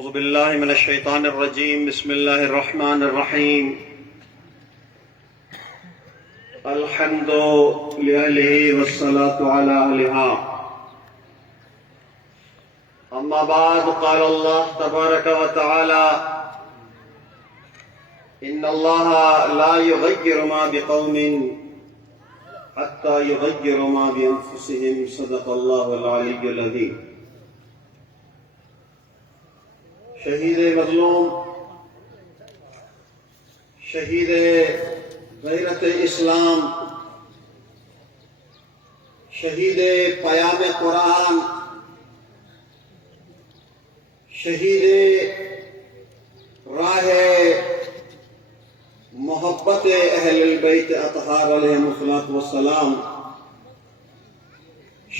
أعوذ بالله من الشيطان الرجيم. بسم الله الرحمن الرحيم. الحمد لله والصلاة على أهلها. أما بعد، قال الله تبارك وتعالى: إن الله لا يغير ما بقوم حتى يغيروا ما بأنفسهم. صدق الله العلي العظيم. شہید مظلوم، شہید غیرت اسلام، شہید پیام قرآن، شہید راہ محبت اہل البیت اطہار علیہم الصلوۃ والسلام،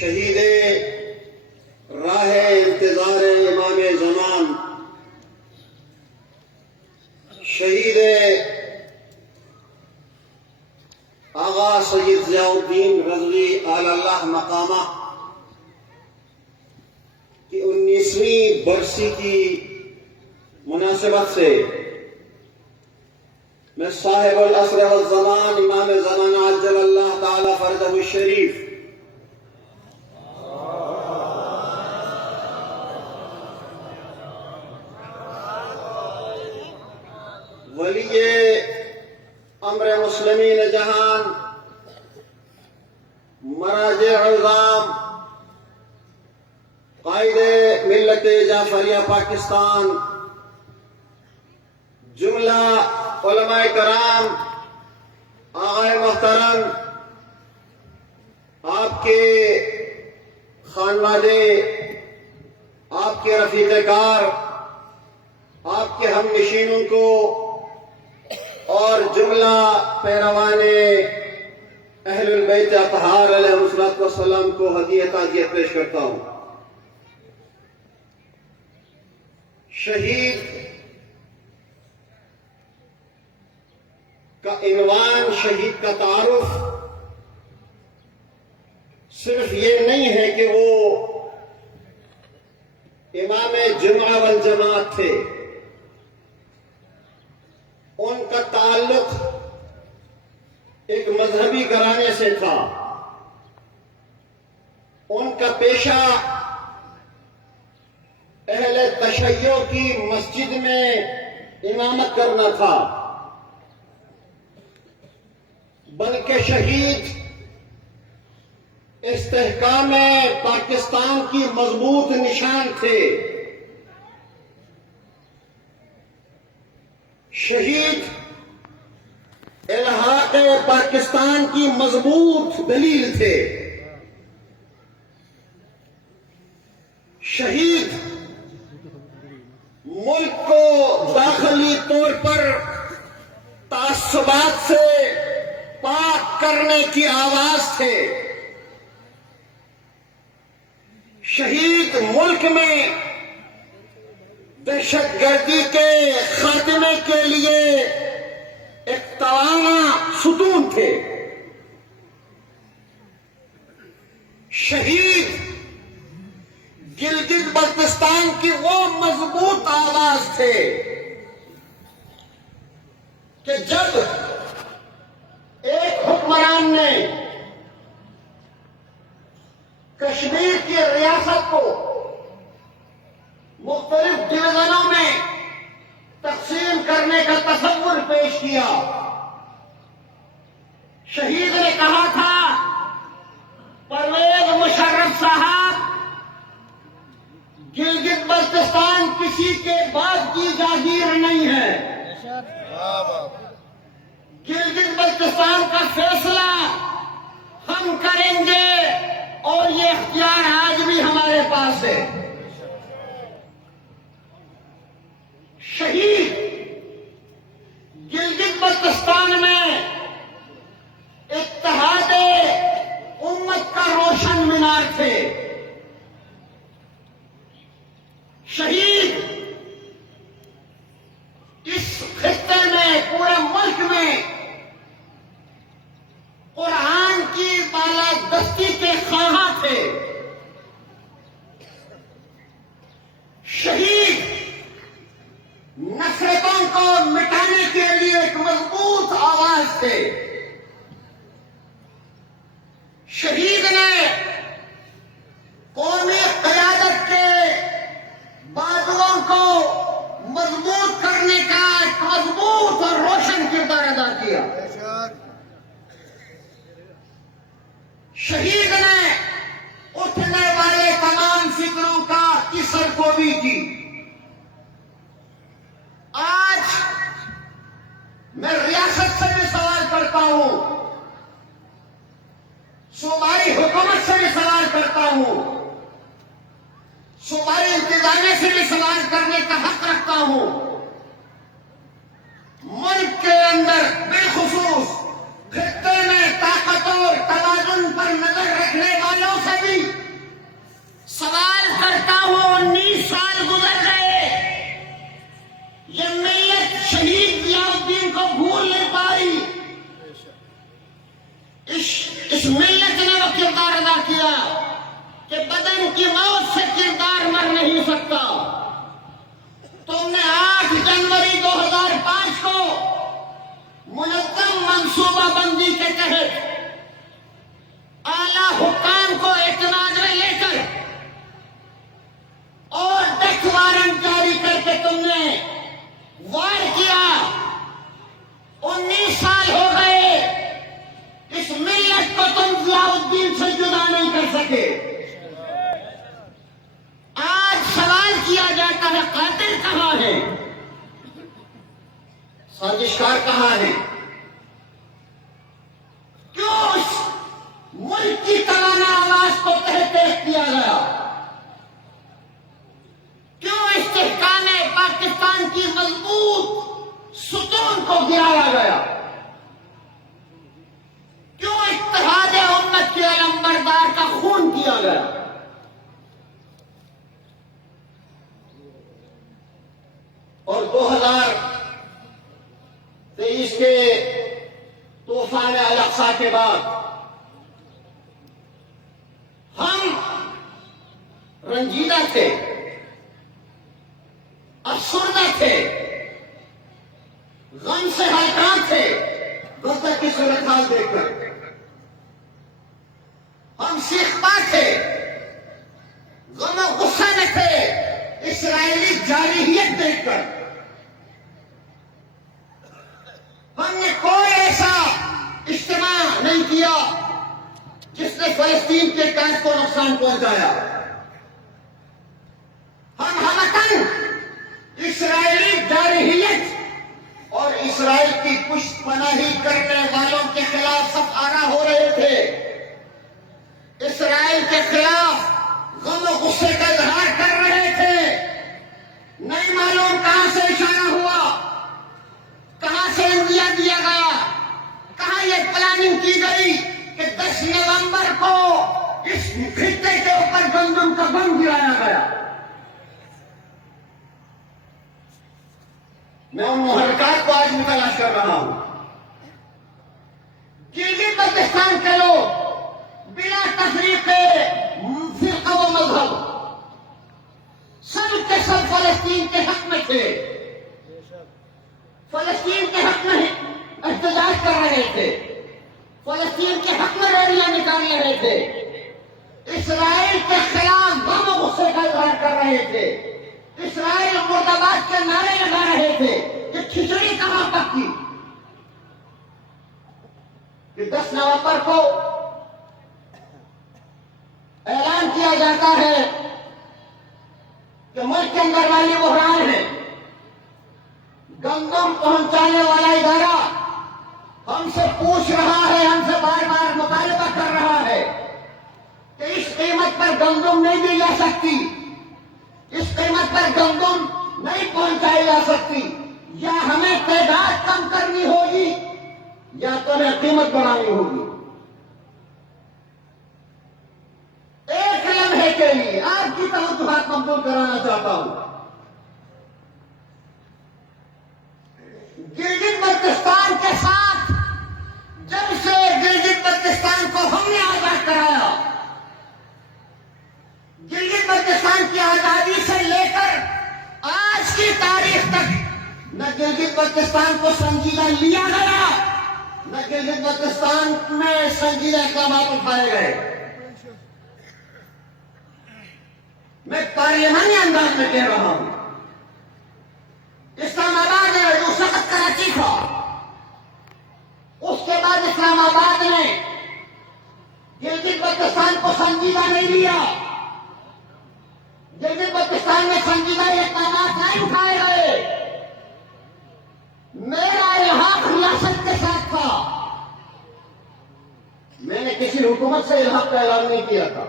شہید راہ انتظار امام زمان، شہید آغا سید ضیاء الدین رضوی اعلی اللہ مقامہ کی 19ویں برسی کی مناسبت سے میں صاحب العصر والزمان امام زمان عجل اللہ تعالی فرجہ الشریف ولی امر مسلمین جہان، مراجع عظام، قائد ملت جعفریہ پاکستان، جملہ علماء کرام، آغائے محترم، آپ کے خانوادے، آپ کے رفیق کار، آپ کے ہم نشینوں کو اور جملہ پیروان اہل البیت اطہار علیہم الصلوۃ والسلام کو ہدیہ تعزیت پیش کرتا ہوں۔ شہید کا عنوان، شہید کا تعارف صرف یہ نہیں ہے کہ وہ امام جمعہ والجماعت تھے، ان کا تعلق ایک مذہبی گھرانے سے تھا، ان کا پیشہ اہل تشیع کی مسجد میں امامت کرنا تھا، بلکہ شہید استحکام پاکستان کی مضبوط نشان تھے، شہید الحاق پاکستان کی مضبوط دلیل تھے، شہید ملک کو داخلی طور پر تعصبات سے پاک کرنے کی آواز تھے، شہید ملک میں دہشت گردی کے خاتمے کے لیے ایک توانا ستون تھے، شہید گلگت بلتستان کی وہ مضبوط آواز تھے کہ جب ایک حکمران نے کشمیر کی ریاست کو مختلف ڈویژنوں میں تقسیم کرنے کا تصور پیش کیا، شہید نے کہا تھا پرویز مشرف صاحب، گلگت بلتستان کسی کے بعد کی جاگیر نہیں ہے، گلگت بلتستان کا فیصلہ ہم کریں گے اور یہ اختیار آج بھی ہمارے پاس ہے۔ شہید گلگت بلتستان میں اتحاد امت کا روشن مینار تھے، شہید اس خطے میں، پورے ملک میں قرآن کی بالادستی کے خواہاں تھے، شہید تھے. شہید نے قومی قیادت کے بازوؤں کو مضبوط کرنے کا ایک مضبوط اور روشن کردار ادا کیا. شہید نے اٹھنے والے تمام فکروں کا کسر کوبی کی. آج میں ریاست سے بھی سوال کرتا ہوں, صوبائی حکومت سے بھی سوال کرتا ہوں, صوبائی انتظامیہ سے بھی سوال کرنے کا حق رکھتا ہوں. ملک کے اندر بالخصوص خطے میں طاقت اور توازن پر نظر رکھنے والوں سے بھی سوال کرتا ہوں. 19 سال گزر گئے, یہ ملت شہید ضیاء الدین کو بھول نہیں پائی. اس ملت نے وہ کردار ادا کیا کہ بدن کی موت سے کردار مر نہیں سکتا. تم نے 8 جنوری 2005 کو منظم منصوبہ بندی کے تحت اعلی حکام کو اعتماد میں لے کر اور ڈیتھ وارنٹ جاری کر کے تم نے وار کیا. 19 سال ہو گئے, اس ملت کو تم ضیاء الدین سے جدا نہیں کر سکے. آج سوال کیا جاتا ہے قاتل کہاں ہے, سازشکار کہاں ہے؟ کیوں اس ملک کی توانا آواز کو تحت کیا گیا؟ کیوں استحکام پاکستان کی مضبوط ستون کو گرایا گیا؟ کیوں اتحاد امت کے علمبردار کا خون کیا گیا؟ اور 2023 کے طوفان الاقصی کے بعد ہم رنجیدہ تھے, افسردہ تھے, غم سے ہلکان تھے. غزہ کی صورتحال دیکھ کر ہم سیخپا تھے, غم و غصہ میں تھے اسرائیلی جارحیت دیکھ کر. ہم نے کوئی ایسا اجتماع نہیں کیا جس نے فلسطین کے قید کو نقصان پہنچایا. ہم ہمتن اسرائیلی جارحیت اور اسرائیل کی پشت پناہی کرنے والوں کے خلاف صف آرا ہو رہے تھے. اسرائیل کے خلاف غم و غصے کا اظہار کر رہے تھے. نہیں معلوم کہاں سے اشارہ ہوا, کہاں سے اندیا دیا گیا, کہاں یہ پلاننگ کی گئی کہ 10 نومبر کو اس خطے کے اوپر گندم کا بم گرایا گیا. میں ان محرکات کو آج بھی تلاش کر رہا ہوں. گلگت بلتستان کے لوگ بلا تفریق فرقہ و مذہب سب کے سب فلسطین کے حق میں تھے, فلسطین کے حق میں احتجاج کر رہے تھے, فلسطین کے حق میں ریلیاں نکال رہے تھے, اسرائیل کے خلاف غم و غصے کا اظہار کر رہے تھے, اسرائیل مرد آباد کے نعرے لگا رہے تھے. یہ کھچڑی کہاں پکی کہ 10 نومبر کو اعلان کیا جاتا ہے کہ ملک کے اندر والی بحران ہے. گندم پہنچانے والا ادارہ ہم سے پوچھ رہا ہے, ہم سے بار بار مطالبہ کر رہا ہے کہ اس قیمت پر گندم نہیں دی جا سکتی, اس قیمت پر گندم نہیں پہنچائی جا سکتی. یا ہمیں تعداد کم کرنی ہوگی یا تو ہمیں قیمت بڑھانی ہوگی. ایک لمحے کے لیے آپ کی توجہ مقبول کرانا چاہتا ہوں. گلگت بلتستان کے ساتھ جب سے گلگت بلتستان کو ہم نے آزاد کرایا, گلگت بلتستان کی آزادی سے لے کر آج کی تاریخ تک نہ گلگت بلتستان کو سنجیدہ لیا گیا نہ گلگت بلتستان میں سنجیدہ اقدامات اٹھائے گئے. میں پارلیمانی انداز میں کہہ رہا ہوں. اسلام آباد میں جو سخت کراچی تھا، اس کے بعد اسلام آباد نے گلگت بلتستان کو سنجیدہ نہیں لیا. گلگت بلتستان میں سنجیدہ اقدامات نہیں اٹھائے گئے. میرا الحاق ریاست کے ساتھ تھا. میں نے کسی حکومت سے الحاق کا اعلان نہیں کیا تھا.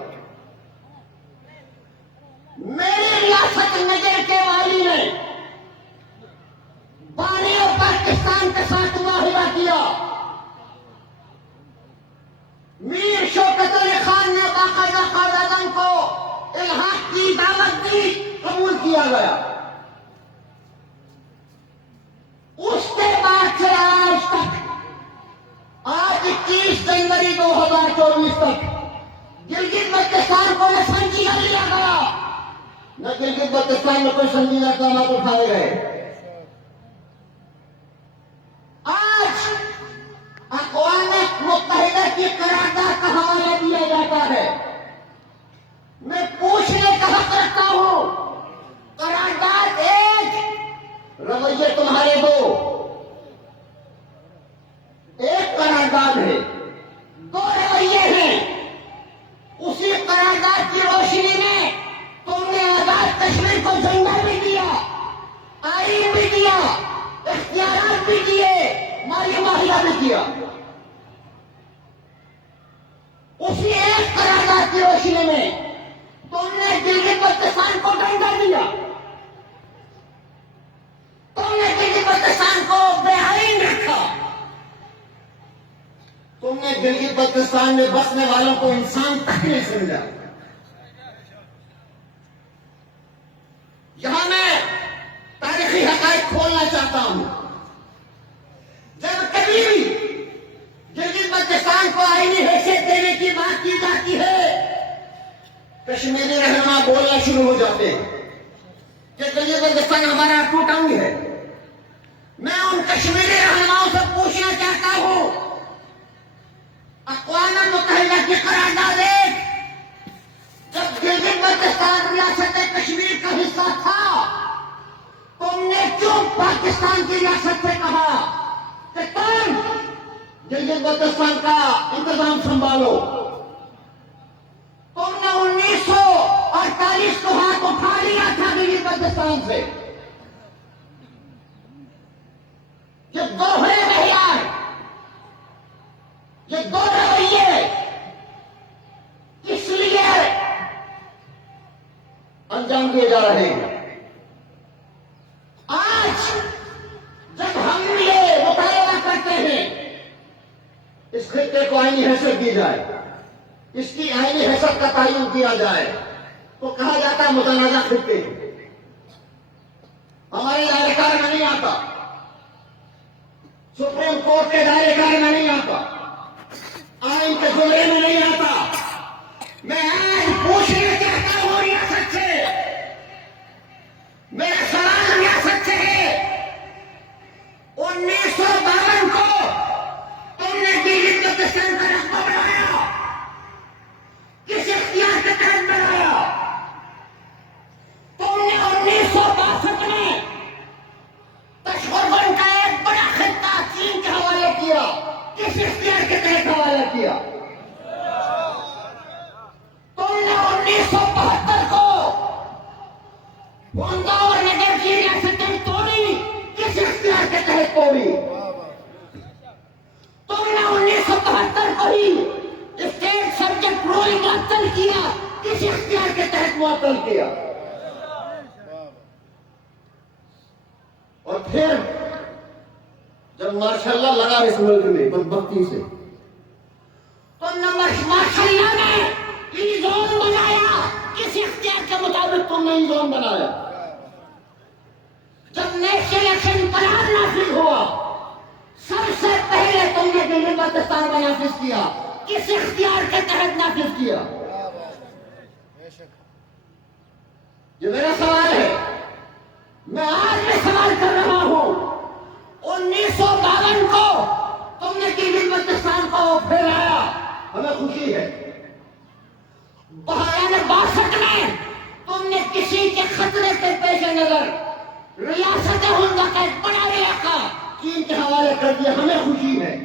میری ریاست نجر کے والی نے بانی اور پاکستان کے ساتھ معاہدہ کیا. میر شوکت علی خان نے باقاعدہ قائد-اعظم کو الحاق کی دعوت دی، قبول کیا گیا. اس کے بعد سے آج تک، آج 21 جنوری 2024 تک گلگت بلتستان کو نہ سنجیدہ لیا گیا، نہ گلگت بلتستان میں کوئی سنجیدہ اقدامات اٹھائے گئے. آج اقوام متحدہ کی قرارداد کا حوالہ دیا جاتا ہے. میں پوچھنے کا حق رکھتا ہوں، قرارداد ایک، رویے تمہارے دو. ایک قرارداد ہے، دو رویے ہیں. اسی قرارداد کی روشنی میں تم نے آزاد کشمیر کو جھنڈا بھی دیا، آئین بھی دیا، اختیارات بھی دیے، مالی معاہدہ بھی کیا. اسی ایک قرارداد کی روشنی میں تم نے گلگت بلتستان کو ڈنڈا دیا. تم نے گلگت بلتستان کو بے آئین رکھا. تم نے گلگت بلتستان میں بسنے والوں کو انسان تک نہیں سمجھا. یہاں میں تاریخی حقائق کھولنا چاہتا ہوں. جب کبھی بھی گلگت بلتستان کو آئینی حیثیت دینے کی بات کی جاتی ہے، کشمیری رہنما بولنا شروع ہو جاتے ہیں کہ گلگت بلتستان ہمارا اٹوٹ انگ ہے. میں ان کشمیری رہنماؤں سے پوچھنا چاہتا ہوں، اقوام متحدہ کی قرارداد ایک، جب گلگت بلتستان ریاست کشمیر کا حصہ تھا، تم نے کیوں پاکستان کی ریاست سے کہا کہ تم گلگت بلتستان کا انتظام سنبھالو؟ تم نے 1948 کو ہاتھ اٹھا لیا تھا گلگت بلتستان سے. یہ دوہرے معیار، یہ دو رویے کس لیے انجام دیے جا رہے ہیں؟ آج جب ہم یہ مطالبہ کرتے ہیں اس خطے کو آئینی حیثیت دی جائے، اس کی آئینی حیثیت کا تعین کیا جائے، تو کہا جاتا ہے متنازع خطے. ہمارے دائرے کار میں نہیں آتا، سپریم کورٹ کے دائرے کار میں نہیں آتا، آئین کے زمرے میں نہیں آتا. میں آج پوچھنا چاہتا ہوں ریاست سے، میرا سوال ریاست سے ہے، 1952 کو تم نے گلگت بلتستان کا رقبہ بنایا، کس اختیار کے تحت بنایا؟ تم نے 1962 میں تشغربن کا ایک بڑا خطہ چین کے حوالے کیا، کس اختیار کے تحت حوالہ کیا؟ تم نے 1972 کو بوندا اور نگر کی ریاستیں توڑی، کس اختیار کے تحت توڑی؟ تم نے 1972 کو ہی اسٹیٹ سبجیکٹ رول معطل کیا، کس اختیار کے تحت معطل کیا؟ اور پھر جب ماشاء اللہ لگا اس ملک میں بدبختی سے، تم نے ماشاء اللہ نے ای زون بنایا، کس اختیار کے مطابق تم نے ای زون بنایا؟ جب نیشنل ایکشن پلان نافذ ہوا، سب سے پہلے تم نے گلگت بلتستان میں نافذ کیا، کس اختیار کے تحت نافذ کیا؟ یہ میرا سوال ہے، میں آج میں سوال کر رہا ہوں. 1952 کو تم نے گلگت بلتستان کو پھیلایا، ہمیں خوشی ہے۔ 62 میں تم نے کسی کے خطرے کے پیش نظر ریاست ہند کا ایک بڑا علاقہ چین کے حوالے کر دیا، ہمیں خوشی ہے۔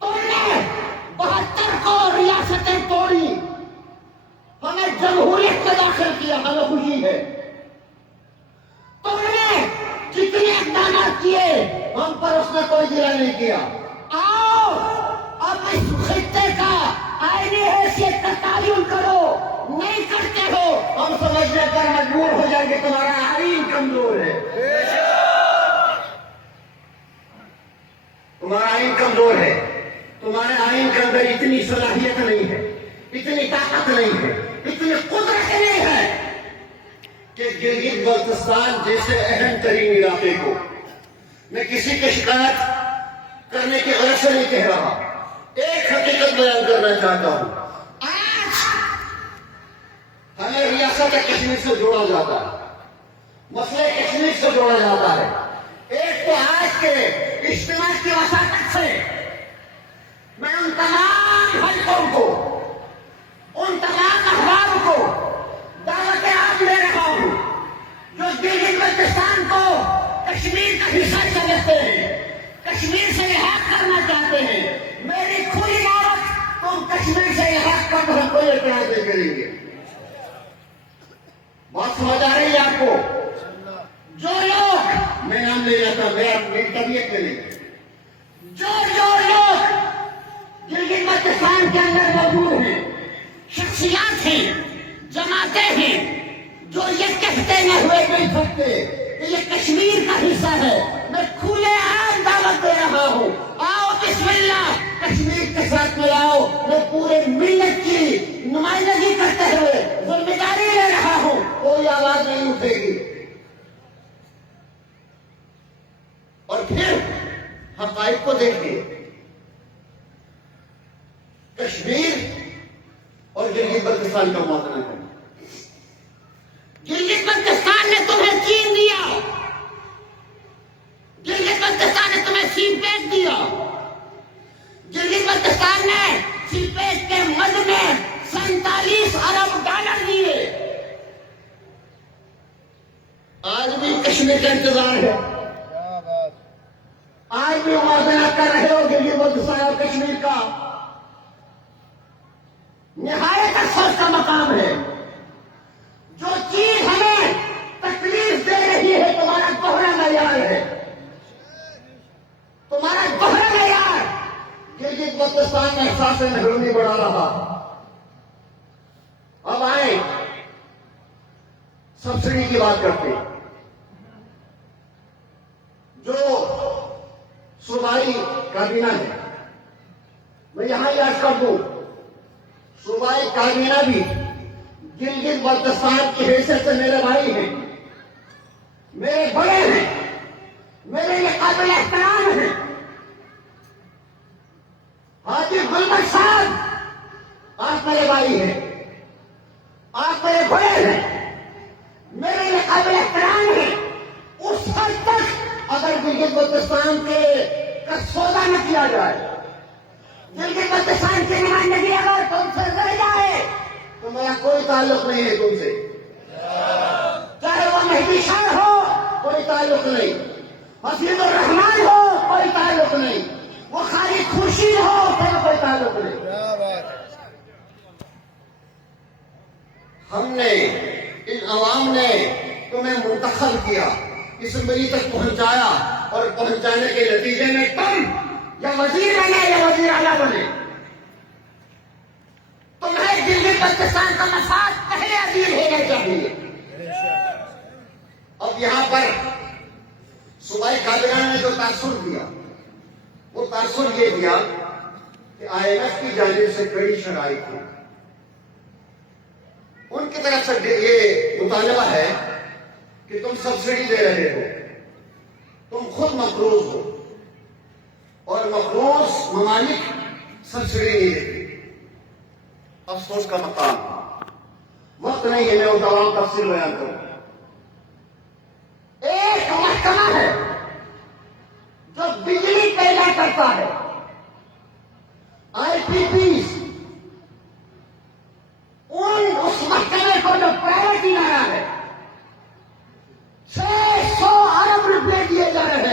تم نے 72 کو ریاستیں توڑی، ہمیں جمہوریت میں داخل کیا، ہمیں خوشی ہے۔ تم نے جتنے اقدامات کیے ہم پر اس نے کوئی گرا نہیں کیا۔ آؤ اب اس خطے کا آئینی حیثیت کا تعین کرو، نہیں کرتے ہو ہم سمجھنے پر مجبور ہو جائیں گے تمہارا آئین کمزور ہے، تمہارا آئین کمزور ہے، تمہارے آئین کے اندر اتنی صلاحیت نہیں ہے، اتنی طاقت نہیں ہے، اتنی قدرت نہیں ہے کہ گلگت بلتستان جیسے اہم ترین علاقے کو میں کسی کی شکایت کرنے کی غرض سے نہیں کہہ رہا، ایک حقیقت بیان کرنا چاہتا ہوں۔ آج ہمیں ریاست کشمیر سے جوڑا جاتا ہے، مسئلہ کشمیر سے جوڑا جاتا ہے۔ ایک تو آج کے اجتماع کی وساطت سے میں ان تمام حلقوں کو، ان تمام احباب کو دعوت عام دے رہا ہوں جو گلگت بلتستان کو کشمیر کا حصہ سمجھتے ہیں، کشمیر سے لحاظ کرنا چاہتے ہیں، میری کھلی دعوت، تم کشمیر سے لحاظ کر ہم کو اعتراض نہیں کریں گے۔ بات سمجھ آ رہی ہے آپ کو؟ جو لوگ، میں نام لے جاتا میری طبیعت میں نہیں، جو لوگ گلگت بلتستان کے اندر موجود ہیں، شخصیات ہیں، جماعتیں ہیں، جو یہ کہتے نہ ہوئے نہیں سکتے کہ یہ کشمیر کا حصہ ہے، میں کھلے عام دعوت دے رہا ہوں، آؤ بسم اللہ کشمیر کے ساتھ میں آؤ، میں پورے ملت کی نمائندگی کرتے ہوئے ذمہ داری لے رہا ہوں، کوئی آواز نہیں اٹھے گی۔ اور پھر حقائق کو دیکھیے، کشمیر اور گلگت بلتستان کا موازنہ کریں۔ گلگت بلتستان نے تمہیں چین دیا، گلگت بلتستان نے تمہیں سی پیک دیا، گلگت بلتستان نے سی پیک کے مد میں 47 ارب ڈالر دیے۔ آج بھی کشمیر کا انتظار ہے، آج بھی موازنہ کر رہے ہو گلگت بلتستان اور کشمیر کا، نہایت افسوس کا مقام ہے۔ جو چیز ہمیں تکلیف دے رہی ہے تمہارا دوہرا معیار ہے، تمہارا دوہرا معیار گلگت بلتستان میں احساس محرومی بڑھا رہا۔ اب آئیں سبسڈی کی بات کرتے ہیں۔ جو صوبائی کابینہ ہے، میں یہاں ہی عرض کر دوں، صوبائی کابینہ بھی گلگت بلتستان کی حیثیت سے میرے بھائی ہیں، میرے بڑے ہیں، میرے لیے قابل احترام ہیں۔ حاجی گلبر صاحب آپ میرے بھائی ہیں، آپ میرے بڑے ہیں، میرے لیے قابل احترام ہیں۔ اس حد تک اگر گلگت بلتستان کا سودا نہ کیا جائے، گلگت بلتستان کی نمائندگی اگر تم سے رہ جائے تو میرا کوئی تعلق نہیں ہے تم سے، چاہے وہ مہدی شاہ ہو کوئی تعلق نہیں، حفیظ الرحمان ہو کوئی تعلق نہیں، وہ خالد خورشید ہو کوئی تعلق نہیں۔ ہم نے، ان عوام نے تمہیں منتخب کیا، اسمبلی تک پہنچایا، اور پہنچانے کے نتیجے میں تم یا وزیر بنے یا وزیر اعلیٰ بنے، تمہیں گلگت بلتستان کا مفاد پہلے عظیم ہونا چاہیے۔ اب یہاں پر صوبائی کابینہ نے جو تاثر دیا، وہ تاثر یہ دیا کہ IMF کی جانب سے کڑی شرائط تھی، ان کی طرف سے یہ مطالبہ ہے کہ تم سبسڈی دے رہے ہو، تم خود مقروض ہو، اور مقروض ممالک سبسڈی نہیں دیتے۔ افسوس کا مقام، وقت نہیں ہے میں وہ تمام تفصیل بیان کروں۔ ایک محکمہ ہے جو بجلی پیدا کرتا ہے،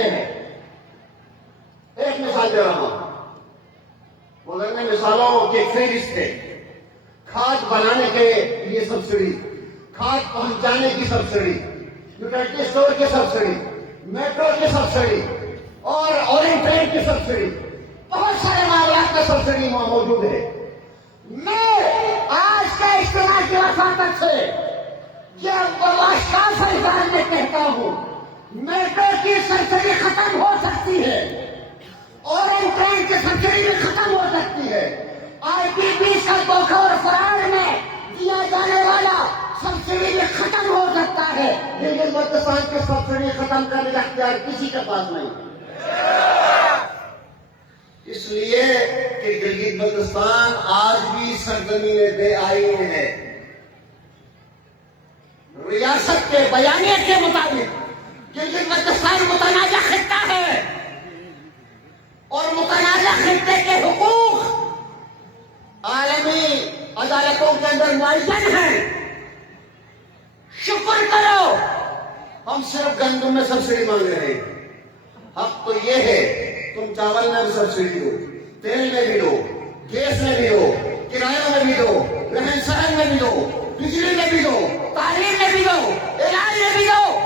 رہے ہیں. ایک مثال دے رہا ہوں. مگر میں مثالوں کی فہرست ہے. کھاد بنانے کے لیے سبسڈی، کھاد پہنچانے کی سبسڈی، یوٹیلٹی اسٹور کی سبسڈی، میٹرو کی سبسڈی اور اورنج ٹرین کی سبسڈی، بہت سارے معاملات میں سبسڈی موجود ہے. میں آج کا اجتماع کی وفاقت سے یہ صاف الفاظ میں کہتا ہوں، میٹرو کی سبسڈی ختم ہو سکتی ہے، اورنج ٹرین کی سبسڈی بھی ختم ہو سکتی ہے، آئی پی پی کا دھوکہ اور فراڈ میں دیا جانے والا سبسڈی بھی ختم ہو سکتا ہے، لیکن بلتستان کی سبسڈی ختم کرنے کا اختیار کسی کے پاس نہیں. اس لیے کہ گلگت بلتستان آج بھی سرزمین بے آئین ہے. ریاست کے بیانیے کے مطابق گلگت بلتستان متنازع خطہ ہے اور متنازع خطے کے حقوق عالمی عدالتوں کے اندر معین ہیں. شکر کرو ہم صرف گندم میں سبسڈی مانگ رہے ہیں. حق تو یہ ہے تم چاول میں بھی سبسڈی دو، تیل میں بھی دو، گیس میں بھی دو، کرایوں میں بھی دو، رہن سہن میں بھی دو، بجلی میں بھی دو، تعلیم میں بھی دو، علاج میں بھی دو.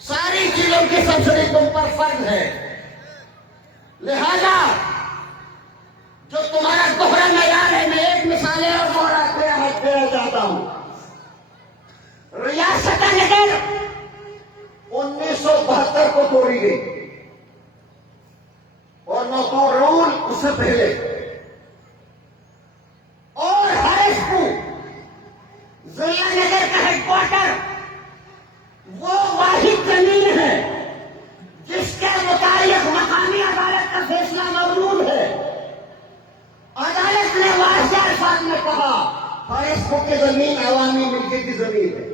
ساری چیزوں کی سبسڈی تم پر فرض ہے. لہذا جو تمہارا دوہرا معیار ہے، میں ایک مثال اور دینا چاہتا ہوں. ریاست نگر 1972 کو توڑی گئی اور نو رول اس سے پہلے، اور ہریشپور ضلع نگر کا ہیڈ کوارٹر وہ واحد زمین ہے جس کے متعلق مقامی عدالت کا فیصلہ موجود ہے. عدالت نے واضح الفاظ میں کہا ہریشپور کی زمین عوامی ملکیت کی زمین ہے.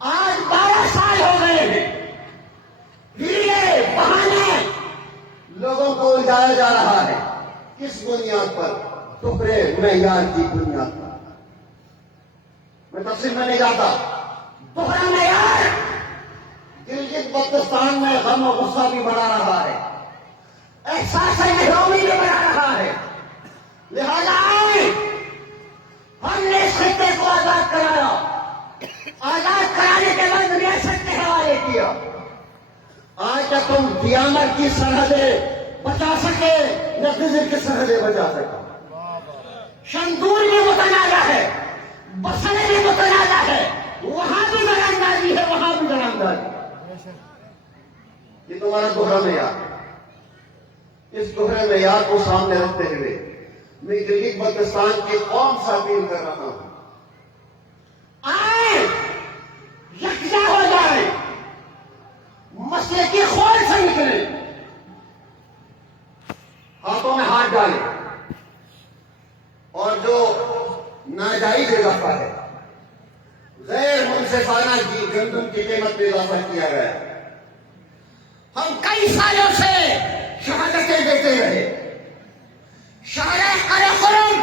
آج 12 سال ہو گئے ہیں، یہ بہانے لوگوں کو الجھایا جا رہا ہے. کس بنیاد پر؟ دوہرے معیار کی بنیاد پر. میں تفصیل میں نہیں جاتا. دوہرا معیار گلگت بلتستان میں غم و غصہ بھی بڑھا رہا ہے، احساس محرومی بھی بڑھا رہا ہے. لہذا آئے ہم نے اس خطے کو آزاد کرایا. آزاد کرانے کے بعد ریاست کے حوالے کیا. آج کیا تم دیامر کی سرحدیں بچا سکے یا خضر کی سرحدیں بچا سکے؟ شندور بھی متنازع ہے، بسرے بھی متنازع ہے، وہاں بھی دراندازی ہے، وہاں بھی دراندازی. یہ تمہارا دوہرا معیار. اس دوہرے معیار کو سامنے رکھتے ہوئے میں گلگت بلتستان کی قوم سے اپیل کر رہا ہوں، آئے یکجا ہو جائے، مسئلے کی خول سے نکلے، ہاتھوں میں ہاتھ ڈالیں اور جو ناجائز اضافہ ہے، غیر منصفانہ کی گندم کی قیمت میں اضافہ کیا گیا. ہم کئی سالوں سے شہادتیں دیتے رہے. شارع قرم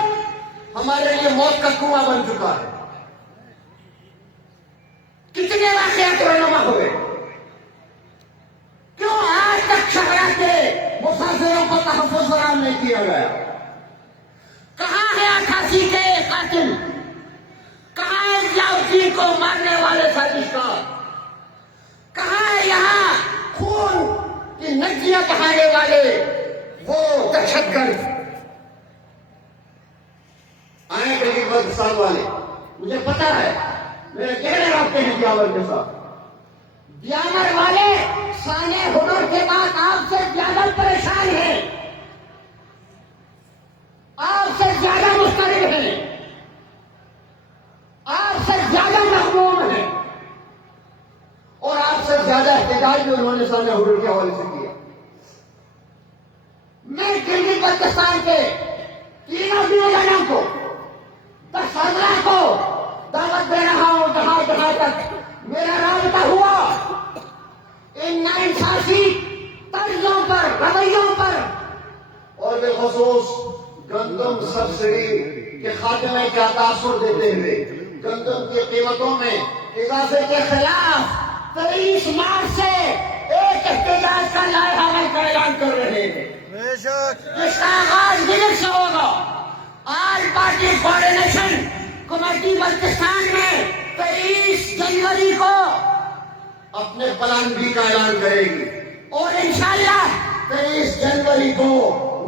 ہمارے لیے موت کا کنواں بن چکا ہے. کتنے واقعات رونما ہوئے، کیوں آج تک شہرہ کے مسافروں کو تحفظ فراہم نہیں کیا گیا؟ کہاں ہے 88 کے قاتل؟ کہاں ہے ضیاءالدین کو مارنے والے سازشکار؟ کہاں ہے یہاں خون کی ندیاں بہانے والے وہ دہشت گرد؟ آئے گلگت بلتستان والے، مجھے پتا ہے میرے گہرے رابطے ہیں دیامر کے ساتھ. دیامر والے سانحہ ہنر کے بعد آپ سے زیادہ پریشان ہیں، آپ سے زیادہ مضطرب ہیں، آپ سے زیادہ مغموم ہیں، اور آپ سے زیادہ احتجاج بھی انہوں نے سانحہ ہنر کے حوالے سے کیا. میں گلگت بلتستان کے تینوں نوجوانوں کو 10,000 کو دعوت دے رہا ہوں. جہاں جہاں تک میرا رابطہ ہوا، ان ناانصافی طرزوں پر، رویوں پر، اور بالخصوص گندم سبسڈی کے خاتمے کا تاثر دیتے ہوئے گندم کی قیمتوں میں اضافے کے خلاف 23 مارچ سے ایک احتجاج کا لائحہ عمل کا اعلان کر رہے ہیں جس کا آغاز دل سے ہوگا۔ آل پارٹی کوآرڈینیشن کمیٹی بلتستان میں 23 جنوری کو اپنے پلان بی کا اعلان کرے گی اور انشاءاللہ 23 جنوری کو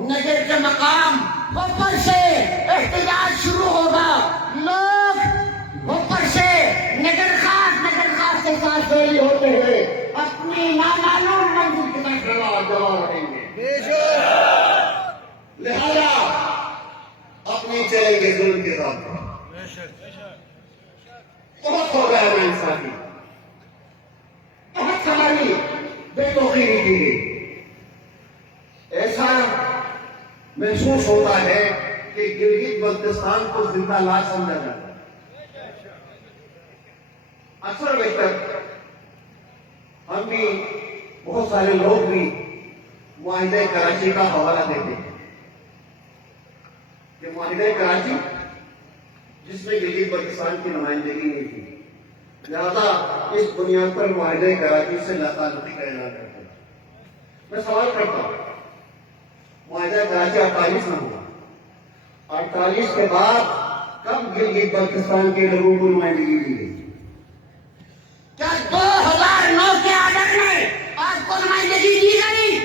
نگر کے مقام بھوپر سے احتجاج شروع ہوگا۔ لوگ بھوپر سے نگر خاص کے ساتھ ریلی ہوتے ہوئے اپنی نامعلوم منزل کی طرف جوا رہیں گے۔ لہذا اپنی چلیں گے ظلم کے ساتھ۔ بہت ہو گیا ہے انسانی، بہت ہماری بے توقیری کی گئی۔ ایسا محسوس ہوتا ہے کہ گلگت بلتستان کو زندہ لاش سمجھا جاتا ہے۔ اکثر بیشتر ہم بھی، بہت سارے لوگ بھی معاہدہ کراچی کا حوالہ دیتے ہیں کہ معاہدہ کراچی جس میں گلگت بلتستان کی نمائندگی نہیں تھی، لہذا اس بنیاد پر معاہدہ کراچی سے لا تعلقی کا اعلان کرتے ہیں۔ میں سوال کرتا ہوں، معاہدہ کراچی 48 میں ہوا، 48 کے بعد کب گلگت بلتستان کے لوگوں کو نمائندگی دی گئی؟ کیا 2009 کے آرڈر میں آپ کو نمائندگی دی گئی؟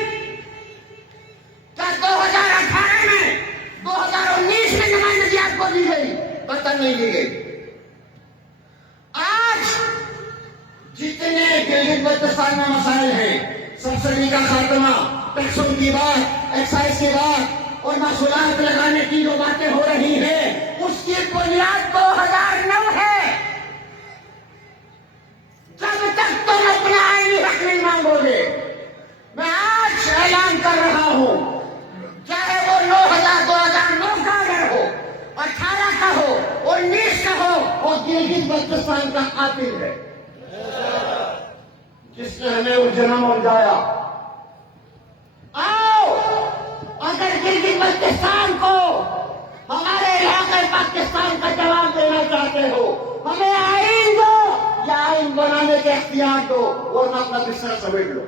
کیا 2018 میں 2019 میں نمائندگی آپ کو دی گئی؟ قطعاً نہیں دی گئی۔ آج جتنے گلگت بلتستان میں مسائل ہیں، سبسڈی کا خاتمہ، ٹیکسوں کی بات، ایکسائز کی بات اور محصولات لگانے کی جو باتیں ہو رہی ہیں، اس کی بنیاد 2009 ہے۔ جب تک تم اپنا آئینی حق نہیں مانگو گے، میں آج اعلان کر رہا ہوں، چاہے وہ 2009 کا آرڈر ہو، 18 کا ہو، 19 کا ہو، وہ گلگت بلتستان کا قاتل ہے جس نے ہمیں الجھنا الجھایا۔ آؤ، اگر گلگت بلتستان کو ہمارے علاقے پاکستان کا جواب دینا چاہتے ہو، ہمیں آئین دو یا آئین بنانے کے اختیار دو، ورنہ اپنا بستر سمیٹ لو۔